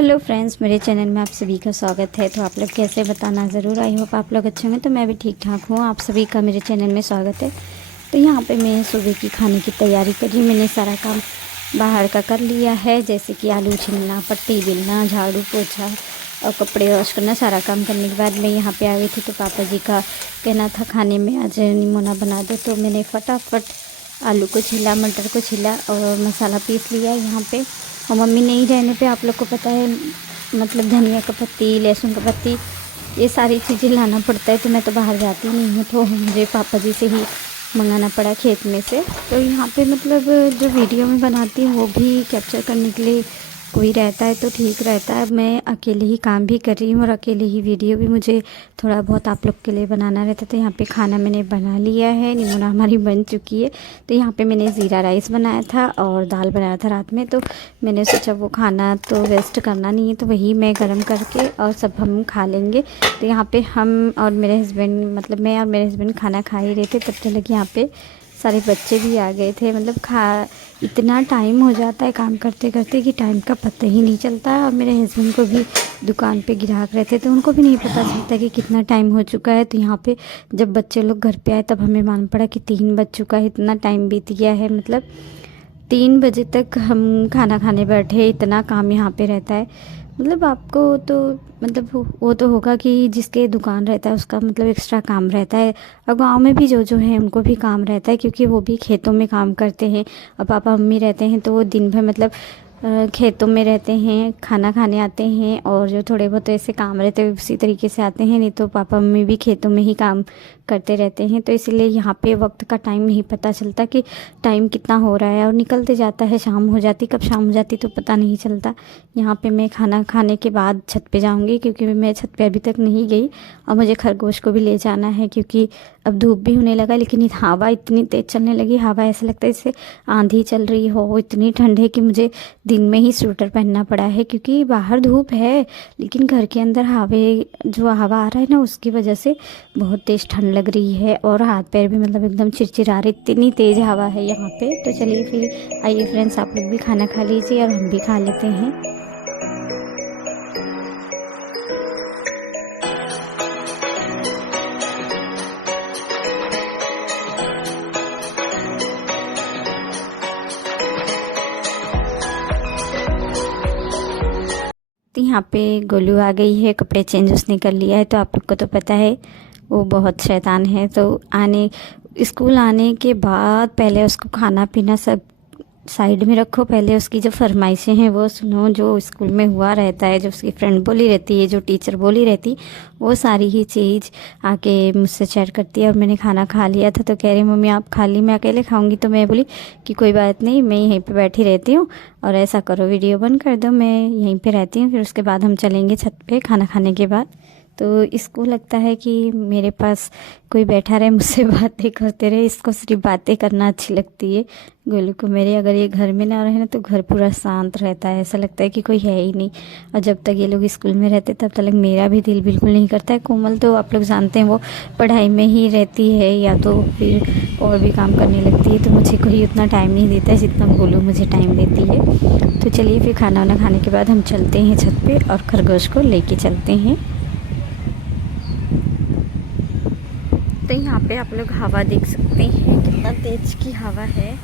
Hello friends, मेरे channel में आप सभी का स्वागत है। तो आप लोग कैसे बताना ज़रूर। आई होप आप लोग अच्छे होंगे। तो मैं भी ठीक ठाक हूँ। आप सभी का मेरे चैनल में स्वागत है। तो यहाँ पे मैं सुबह की खाने की तैयारी करी। मैंने सारा काम बाहर का कर लिया है, जैसे कि आलू छीलना, पट्टी बेलना, झाड़ू पोछा और कपड़े वॉश करना। सारा काम करने के बाद मैं यहाँ पे आ गई थी। तो पापा जी का कहना था खाने में आज निमोना बना दो। तो मैंने फटाफट आलू को छीला, मटर को छीला और मसाला पीस लिया यहाँ पे। और मम्मी नहीं रहने पे आप लोग को पता है, मतलब धनिया का पत्ती, लहसुन का पत्ती, ये सारी चीज़ें लाना पड़ता है। तो मैं तो बाहर जाती नहीं हूँ, तो मुझे पापा जी से ही मंगाना पड़ा खेत में से। तो यहाँ पे मतलब जो वीडियो में बनाती हूँ वो भी कैप्चर करने के लिए कोई रहता है तो ठीक रहता है। मैं अकेले ही काम भी कर रही हूँ और अकेले ही वीडियो भी मुझे थोड़ा बहुत आप लोग के लिए बनाना रहता है। तो यहाँ पे खाना मैंने बना लिया है, निमोना हमारी बन चुकी है। तो यहाँ पे मैंने ज़ीरा राइस बनाया था और दाल बनाया था रात में। तो मैंने सोचा वो खाना तो वेस्ट करना नहीं है, तो वही मैं गर्म करके और सब हम खा लेंगे। तो यहाँ पे हम और मेरे हस्बैंड, मतलब मैं और मेरे हस्बैंड खाना खा ही रहे थे। तब तक यहाँ पे सारे बच्चे भी आ गए थे। मतलब इतना टाइम हो जाता है काम करते करते कि टाइम का पता ही नहीं चलता है। और मेरे हस्बैंड को भी दुकान पे ग्राहक रहते तो उनको भी नहीं पता चलता कि कितना टाइम हो चुका है। तो यहाँ पे जब बच्चे लोग घर पे आए तब हमें मालूम पड़ा कि 3 बज चुका है। इतना टाइम बीत गया है, मतलब 3 बजे तक हम खाना खाने बैठे। इतना काम यहाँ पे रहता है। मतलब आपको तो मतलब वो तो होगा कि जिसके दुकान रहता है उसका मतलब एक्स्ट्रा काम रहता है। और गांव में भी जो है उनको भी काम रहता है, क्योंकि वो भी खेतों में काम करते हैं। और पापा मम्मी रहते हैं तो वो दिन भर मतलब खेतों में रहते हैं, खाना खाने आते हैं। और जो थोड़े बहुत ऐसे काम रहते हैं उसी तरीके से आते हैं। नहीं तो पापा मम्मी भी खेतों में ही काम करते रहते हैं। तो इसीलिए यहाँ पे वक्त का टाइम नहीं पता चलता कि टाइम कितना हो रहा है, और निकलते जाता है। शाम हो जाती, कब शाम हो जाती तो पता नहीं चलता। यहाँ पे मैं खाना खाने के बाद छत पे जाऊँगी, क्योंकि मैं छत पे अभी तक नहीं गई। और मुझे खरगोश को भी ले जाना है, क्योंकि अब धूप भी होने लगा। लेकिन हवा इतनी तेज़ चलने लगी, हवा ऐसा लगता है जैसे आंधी चल रही हो। इतनी ठंड है कि मुझे दिन में ही स्वेटर पहनना पड़ा है, क्योंकि बाहर धूप है लेकिन घर के अंदर जो हवा आ रहा है ना, उसकी वजह से बहुत तेज़ ठंड लग रही है। और हाथ पैर भी मतलब एकदम चिरचिरा रहे, इतनी तेज़ हवा है यहाँ पे। तो चलिए फिर आइए फ्रेंड्स, आप लोग भी खाना खा लीजिए और हम भी खा लेते हैं। तो यहाँ पे गोलू आ गई है, कपड़े चेंज उसने कर लिया है। तो आप लोग को तो पता है वो बहुत शैतान है। तो स्कूल आने के बाद पहले उसको खाना पीना सब साइड में रखो। पहले उसकी जो फरमाइशें हैं वो सुनो, जो स्कूल में हुआ रहता है, जो उसकी फ्रेंड बोली रहती है, जो टीचर बोली रहती, वो सारी ही चीज़ आके मुझसे शेयर करती है। और मैंने खाना खा लिया था तो कह रही मम्मी आप खा ली, मैं अकेले खाऊंगी। तो मैं बोली कि कोई बात नहीं, मैं यहीं पे बैठी रहती हूँ, और ऐसा करो वीडियो बंद कर दो, मैं यहीं पे रहती हूँ। फिर उसके बाद हम चलेंगे छत पे खाना खाने के बाद। तो इसको लगता है कि मेरे पास कोई बैठा रहे, मुझसे बातें करते रहे। इसको सिर्फ बातें करना अच्छी लगती है गोलू को मेरे। अगर ये घर में ना रहे ना तो घर पूरा शांत रहता है, ऐसा लगता है कि कोई है ही नहीं। और जब तक ये लोग स्कूल में रहते तब तक मेरा भी दिल बिल्कुल नहीं करता है। कोमल तो आप लोग जानते हैं वो पढ़ाई में ही रहती है, या तो फिर और भी काम करने लगती है। तो मुझे कोई उतना टाइम नहीं देता है जितना गोलू मुझे टाइम देती है। तो चलिए फिर खाना वाना खाने के बाद हम चलते हैं छत पर और खरगोश को लेके चलते हैं। तो यहाँ पे आप लोग हवा देख सकते हैं, कितना तेज की हवा है।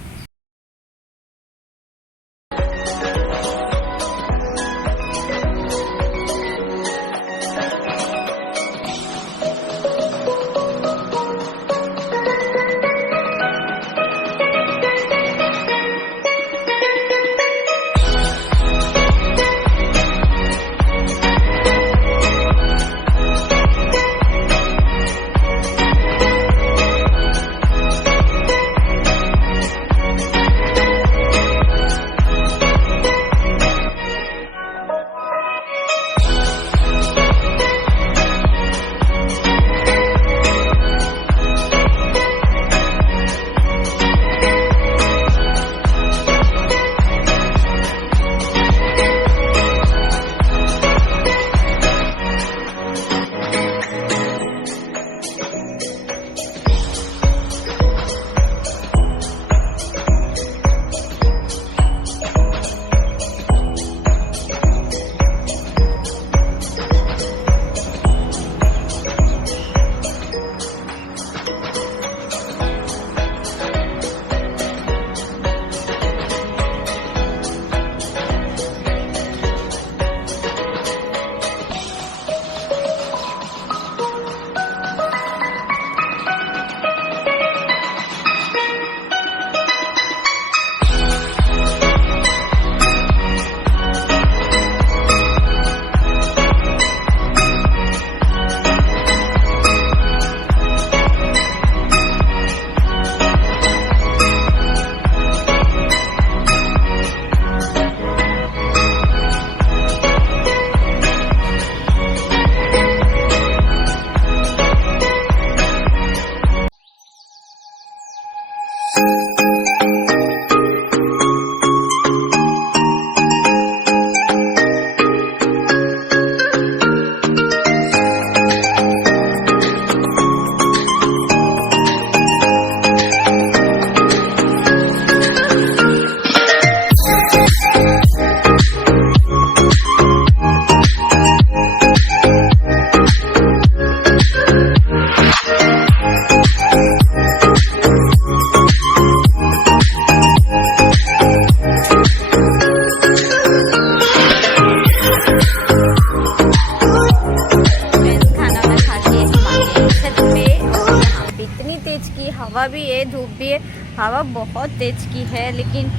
धूप भी है, हवा बहुत तेज़ की है, लेकिन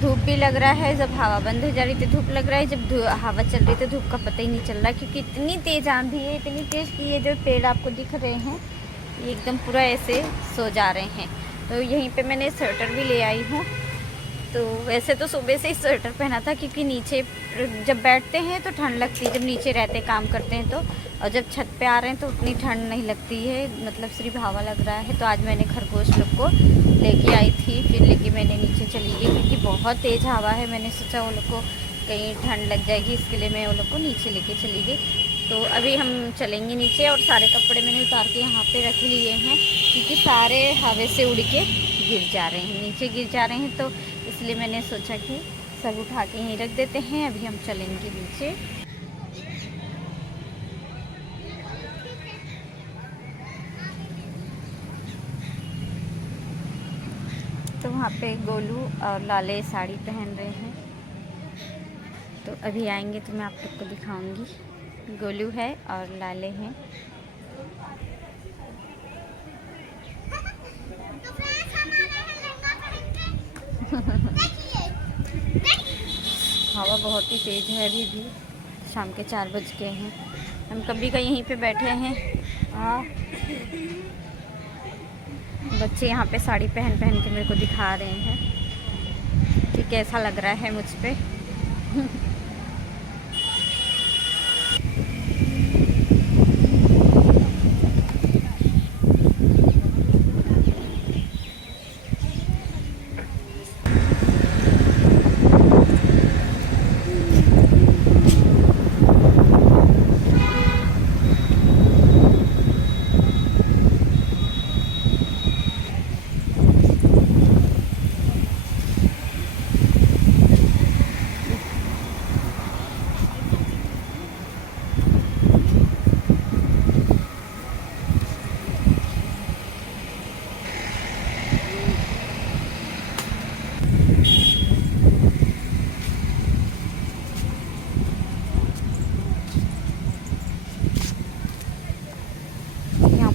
धूप भी लग रहा है। जब हवा बंद हो जा रही थी धूप लग रहा है, जब हवा चल रही थी धूप का पता ही नहीं चल रहा, क्योंकि इतनी तेज़ आंधी है, इतनी तेज़ की है। जो पेड़ आपको दिख रहे हैं ये एकदम पूरा ऐसे सो जा रहे हैं। तो यहीं पे मैंने स्वेटर भी ले आई हूँ। तो वैसे तो सुबह से ही स्वेटर पहना था, क्योंकि नीचे जब बैठते हैं तो ठंड लगती है, जब नीचे रहते काम करते हैं तो, और जब छत पे आ रहे हैं तो उतनी ठंड नहीं लगती है, मतलब सिर्फ हवा लग रहा है। तो आज मैंने खरगोश लोग को लेके आई थी, फिर लेके मैंने नीचे चली गई, क्योंकि बहुत तेज़ हवा है। मैंने सोचा वो लोग को कहीं ठंड लग जाएगी, इसके लिए मैं वो लोग को नीचे लेके चली गई। तो अभी हम चलेंगे नीचे, और सारे कपड़े मैंने उतार के यहाँ पे रख लिए हैं, क्योंकि सारे हवा से उड़ के गिर जा रहे हैं, नीचे गिर जा रहे हैं। तो इसलिए मैंने सोचा कि सब उठा के यहीं रख देते हैं। अभी हम चलेंगे नीचे। तो वहाँ पे गोलू और लाले साड़ी पहन रहे हैं, तो अभी आएंगे तो मैं आप लोग को दिखाऊंगी। गोलू है और लाले हैं। हवा बहुत ही तेज़ है, अभी भी शाम के 4 बज गए हैं। हम कभी का यहीं पे बैठे हैं। बच्चे यहाँ पे साड़ी पहन पहन के मेरे को दिखा रहे हैं कि कैसा लग रहा है मुझ पे।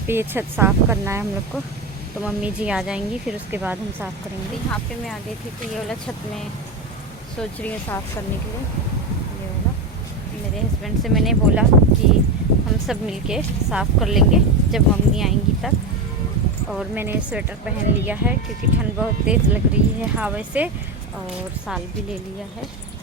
पे ये छत साफ़ करना है हम लोग को, तो मम्मी जी आ जाएंगी, फिर उसके बाद हम साफ़ करेंगे। यहाँ पे मैं आ गई थी, तो ये वाला छत में सोच रही हूँ साफ़ करने के लिए। ये वाला मेरे हस्बैंड से मैंने बोला कि हम सब मिलके साफ़ कर लेंगे जब मम्मी आएंगी तब। और मैंने स्वेटर पहन लिया है, क्योंकि ठंड बहुत तेज़ लग रही है हवा से, और साल भी ले लिया है।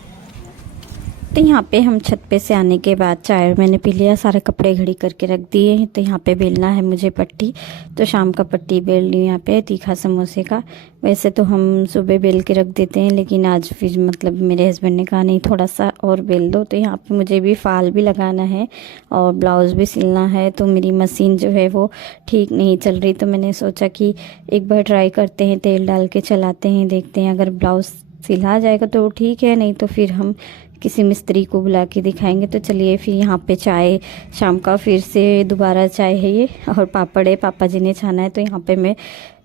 तो यहाँ पे हम छत पे से आने के बाद चाय मैंने पी लिया, सारे कपड़े घड़ी करके रख दिए हैं। तो यहाँ पे बेलना है मुझे पट्टी, तो शाम का पट्टी बेल ली यहाँ पे तीखा समोसे का। वैसे तो हम सुबह बेल के रख देते हैं, लेकिन आज फिर मतलब मेरे हस्बैंड ने कहा नहीं थोड़ा सा और बेल दो। तो यहाँ पे मुझे भी फाल भी लगाना है और ब्लाउज़ भी सिलना है। तो मेरी मशीन जो है वो ठीक नहीं चल रही, तो मैंने सोचा कि एक बार ट्राई करते हैं, तेल डाल के चलाते हैं, देखते हैं अगर ब्लाउज़ सिला जाएगा तो ठीक है, नहीं तो फिर हम किसी मिस्त्री को बुला के दिखाएंगे। तो चलिए फिर यहाँ पे चाय शाम का फिर से दोबारा चाय है ये, और पापड़ है, पापा जी ने छाना है। तो यहाँ पे मैं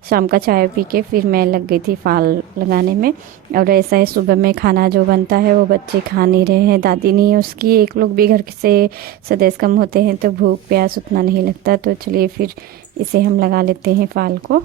शाम का चाय पी के फिर मैं लग गई थी फाल लगाने में। और ऐसा है सुबह में खाना जो बनता है वो बच्चे खा नहीं रहे हैं, दादी नहीं है उसकी, एक लोग भी घर से सदस्य कम होते हैं तो भूख प्यास उतना नहीं लगता। तो चलिए फिर इसे हम लगा लेते हैं फाल को।